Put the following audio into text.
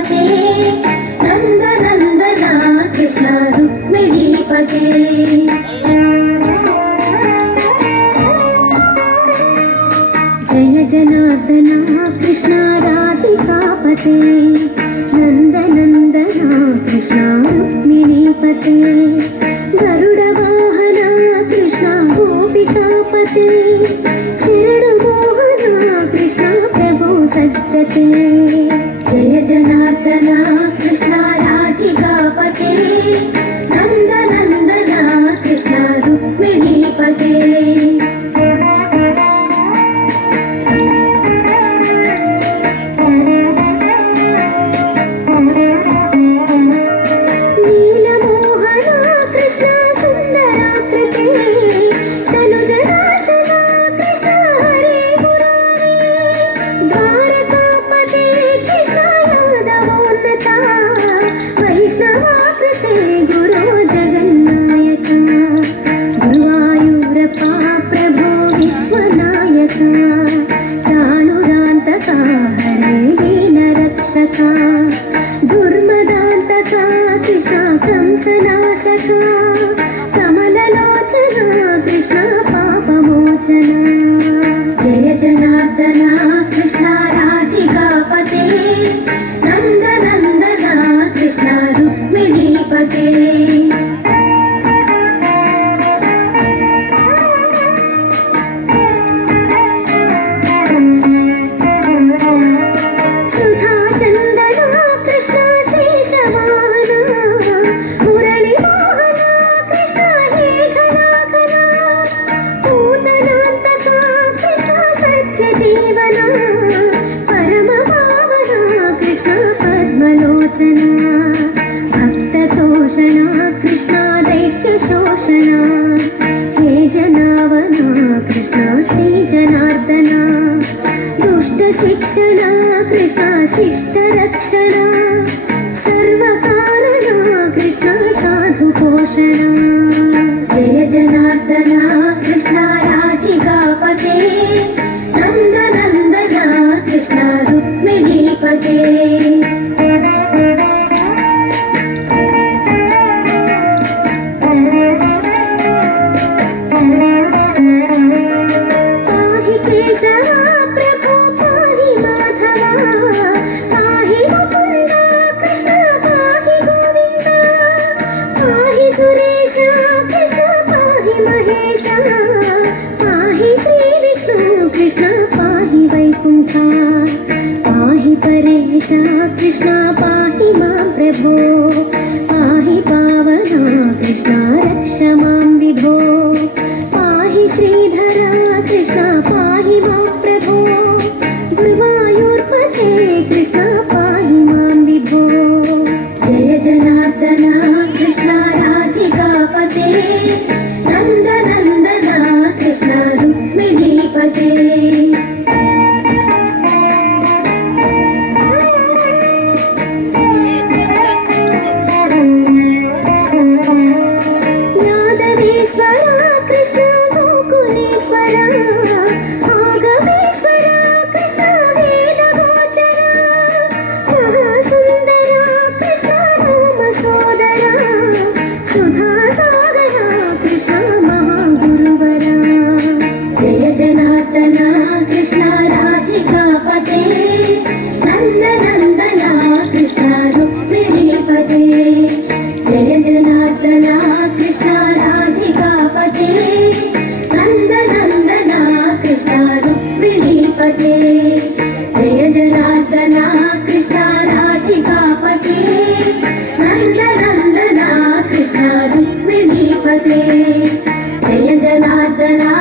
राधिकापते नन्दनन्दना कृष्ण रुक्मिणीपते जय जनार्दना कृष्ण राधिकापते नन्दनन्दना कृष्ण रुक्मिणीपते गरुडवाहना कृष्ण गोपिकापते शरणुमोहना कृष्ण प्रभो सद्गते जय जनार्दना कृष्ण राधिकापते नन्दनन्दना कृष्ण रुक्मिणीपते दुर्मदान्तका कृष्ण कंसनाशका कमललोचना कृष्ण पापमोचना जय जनार्दना कृष्ण राधिकापते नन्दनन्दना कृष्ण रुक्मिणीपते शिक्षणा कृष्ण शिष्टरक्षणा सर्वकारणा कृष्ण साधुपोषणा जय जनार्दना कृष्ण राधिकापते नन्दनन्दना कृष्ण रुक्मिणीपते पाहि केशवा प्रभो पाहि माधवा पाहि मुकुन्द कृष्ण पाहि गोविन्द पाहि सुरेश कृष्ण पाहि महेश पाहि श्रीविष्णु कृष्ण पाहि वैकुण्ठ पाहि परेश कृष्ण पाहि मां प्रभो पाहि पावना कृष्ण रक्ष मां विभो पाहि श्रीधरा कृष्ण पाहि मां प्रभो गुरुवायूर्पते कृष्ण पाहि मां विभो जय जनार्दना कृष्ण राधिकापते नन्दनन्दना कृष्ण रुक्मिणीपते यादवेश्वरा कृष्ण गोकुलेश्वरा आगमेश्वरा कृष्ण वेदगोचरा महासुन्दरा कृष्ण सोमसोदरा सुधासागरा कृष्ण महागुरुवरा जय जनार्दना कृष्ण राधिकापते नन्दनन्दना कृष्ण रुक्मिणीपते जय जनार्दना कृष्ण राधिकापते नन्दनन्दना कृष्ण रुक्मिणीपते जय जनार्दना कृष्ण राधिकापते नन्दनन्दना कृष्ण रुक्मिणीपते जय जनार्दना